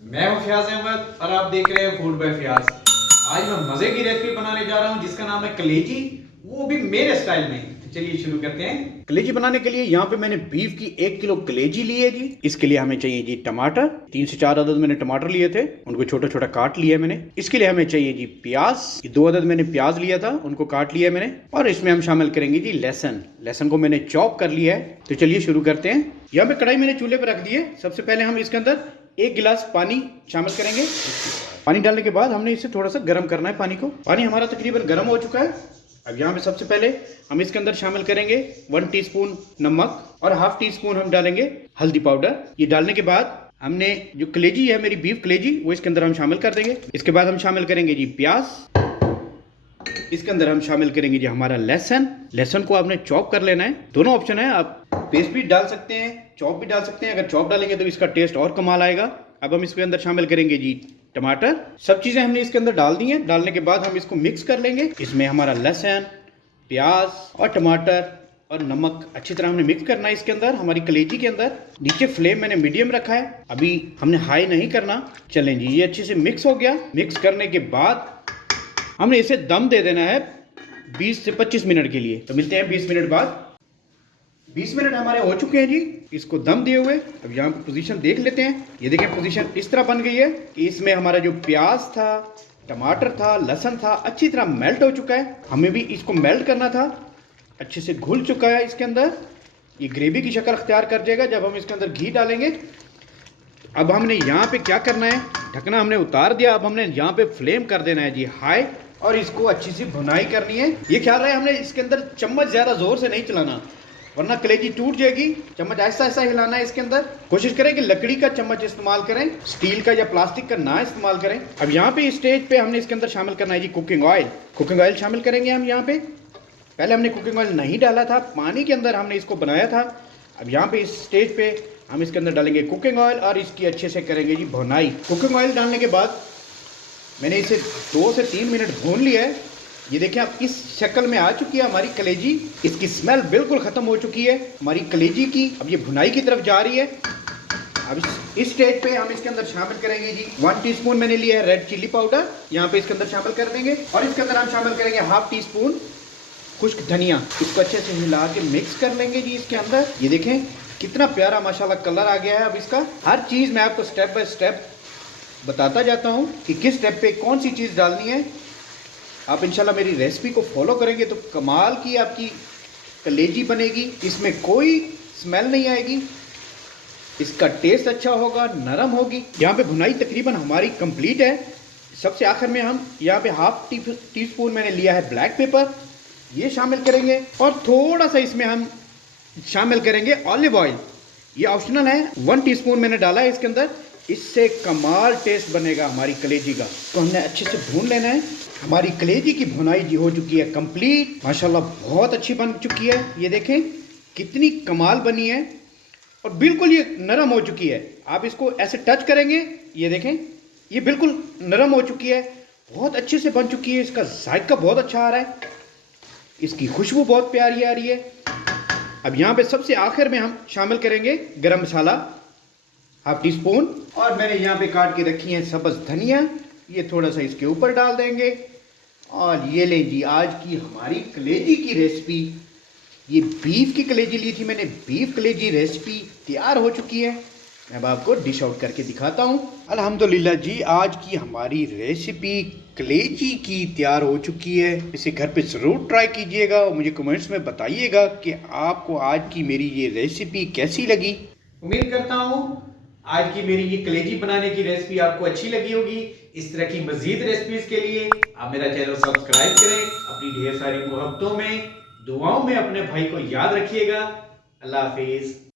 मैं हूं फयाज अहमद और आप देख रहे हैं फूड बाय फयाज। आज मैं मजे की रेसिपी बनाने जा रहा हूं जिसका नाम है कलेजी, वो भी मेरे स्टाइल में। तो चलिए शुरू करते हैं। कलेजी बनाने के लिए यहाँ पे मैंने बीफ की 1 किलो कलेजी ली है जी। इसके लिए हमें चाहिए जी टमाटर, 3 से 4 अदद मैंने टमाटर लिए थे, उनको छोटा छोटा काट लिया मैंने। इसके लिए हमें चाहिए जी प्याज, 2 अदद मैंने प्याज लिया था, उनको काट लिया मैंने। और इसमें हम शामिल करेंगे जी लहसुन, लहसुन को मैंने चॉप कर लिया है। तो चलिए शुरू करते हैं। यहाँ पे कढ़ाई मैंने चूल्हे पर रख दी है। सबसे पहले हम इसके अंदर 1 गिलास पानी शामिल करेंगे। पानी डालने के बाद हमने इसे थोड़ा सा गर्म करना है पानी को। पानी हमारा तकरीबन गर्म हो चुका है। अब यहाँ पे सबसे पहले हम इसके अंदर शामिल करेंगे 1 टीस्पून नमक और हाफ टी स्पून हम डालेंगे हल्दी पाउडर। ये डालने के बाद हमने जो कलेजी है मेरी बीफ कलेजी, वो इसके अंदर हम शामिल कर देंगे। इसके बाद हम शामिल करेंगे जी प्याज। इसके अंदर हम शामिल करेंगे जी हमारा लहसुन। लहसुन को आपने चॉप कर लेना है। दोनों ऑप्शन है, आप पेस्ट भी डाल सकते हैं, चॉप भी डाल सकते हैं। अगर चॉप डालेंगे तो इसका टेस्ट और कमाल आएगा। अब हम इसके अंदर शामिल करेंगे जी टमाटर। सब चीज़ें हमने इसके अंदर डाल दी हैं। डालने के बाद हम इसको मिक्स कर लेंगे। इसमें हमारा लहसुन, प्याज और टमाटर और नमक अच्छी तरह हमने मिक्स करना है इसके अंदर, हमारी कलेजी के अंदर। नीचे फ्लेम मैंने मीडियम रखा है, अभी हमने हाई नहीं करना। चलें जी, ये अच्छे से मिक्स हो गया। मिक्स करने के बाद हमने इसे दम दे देना है 20 से 25 मिनट के लिए। तो मिलते हैं 20 मिनट बाद। 20 मिनट हमारे हो चुके हैं जी इसको दम दिए हुए। अब यहाँ पे पोजीशन देख लेते हैं। ये देखें पोजीशन इस तरह बन गई है कि इसमें हमारा जो प्याज था, टमाटर था, लहसुन था, अच्छी तरह मेल्ट हो चुका है। हमें भी इसको मेल्ट करना था। अच्छे से घुल चुका है इसके अंदर। ये ग्रेवी की शक्ल अख्तियार कर जाएगा जब हम इसके अंदर घी डालेंगे। अब हमने यहाँ पे क्या करना है, ढकना हमने उतार दिया। अब हमने यहाँ पे फ्लेम कर देना है जी हाई और इसको अच्छी सी भुनाई करनी है। ये ख्याल रहे हमने इसके अंदर चम्मच ज़्यादा ज़ोर से नहीं चलाना, वरना कलेजी टूट जाएगी। चम्मच ऐसा ऐसा हिलाना है इसके अंदर। कोशिश करें कि लकड़ी का चम्मच इस्तेमाल करें, स्टील का या प्लास्टिक का ना इस्तेमाल करें। अब यहाँ पे इस स्टेज पे हमने इसके अंदर शामिल करना है जी कुकिंग ऑयल। कुकिंग ऑयल शामिल करेंगे हम यहाँ पे। पहले हमने कुकिंग ऑयल नहीं डाला था, पानी के अंदर हमने इसको बनाया था। अब यहाँ पे इस स्टेज पे हम इसके अंदर डालेंगे कुकिंग ऑयल और इसकी अच्छे से करेंगे जी भुनाई। कुकिंग ऑयल डालने के बाद मैंने इसे 2 से 3 मिनट भून लिया है। ये देखें आप इस शक्ल में आ चुकी है हमारी कलेजी। इसकी स्मेल बिल्कुल ख़त्म हो चुकी है हमारी कलेजी की। अब ये भुनाई की तरफ जा रही है। अब इस स्टेज पे हम इसके अंदर शामिल करेंगे जी 1 टीस्पून मैंने लिया है रेड चिली पाउडर। यहाँ पे इसके अंदर शामिल कर देंगे। और इसके अंदर हम शामिल करेंगे हाफ टी स्पून खुश्क धनिया। इसको अच्छे से हिला के मिक्स कर लेंगे जी इसके अंदर। ये देखें कितना प्यारा माशाल्लाह कलर आ गया है। अब इसका हर चीज़ मैं आपको स्टेप बाय स्टेप बताता जाता हूँ कि किस स्टेप पे कौन सी चीज़ डालनी है। आप इंशाल्लाह मेरी रेसिपी को फॉलो करेंगे तो कमाल की आपकी कलेजी बनेगी। इसमें कोई स्मेल नहीं आएगी, इसका टेस्ट अच्छा होगा, नरम होगी। यहाँ पे भुनाई तकरीबन हमारी कंप्लीट है। सबसे आखिर में हम यहाँ पे हाफ टी स्पून मैंने लिया है ब्लैक पेपर, ये शामिल करेंगे। और थोड़ा सा इसमें हम शामिल करेंगे ऑलिव ऑयल। ये ऑप्शनल है, 1 टीस्पून मैंने डाला है इसके अंदर। इससे कमाल टेस्ट बनेगा हमारी कलेजी का। तो हमने अच्छे से भून लेना है। हमारी कलेजी की भुनाई जी हो चुकी है कंप्लीट। माशाल्लाह बहुत अच्छी बन चुकी है। ये देखें कितनी कमाल बनी है और बिल्कुल ये नरम हो चुकी है। आप इसको ऐसे टच करेंगे, ये देखें ये बिल्कुल नरम हो चुकी है, बहुत अच्छे से बन चुकी है। इसका जायका बहुत अच्छा आ रहा है, इसकी खुशबू बहुत प्यारी आ रही है। अब यहाँ पे सबसे आखिर में हम शामिल करेंगे गरम मसाला हाफ टी स्पून। और मैंने यहाँ पे काट के रखी है सब्ज़ धनिया, ये थोड़ा सा इसके ऊपर डाल देंगे। और ये ले जी आज की हमारी कलेजी की रेसिपी। ये बीफ की कलेजी ली थी मैंने, बीफ कलेजी रेसिपी तैयार हो चुकी है। मैं अब आपको डिश आउट करके दिखाता हूँ। अल्हम्दुलिल्लाह जी आज की हमारी रेसिपी कलेजी की तैयार हो चुकी है। इसे घर पे ज़रूर ट्राई कीजिएगा और मुझे कमेंट्स में बताइएगा कि आपको आज की मेरी ये रेसिपी कैसी लगी। उम्मीद करता हूँ आज की मेरी ये कलेजी बनाने की रेसिपी आपको अच्छी लगी होगी। इस तरह की मजीद रेसिपीज के लिए आप मेरा चैनल सब्सक्राइब करें। अपनी ढेर सारी मोहब्बतों में, दुआओं में अपने भाई को याद रखिएगा। अल्लाह हाफिज।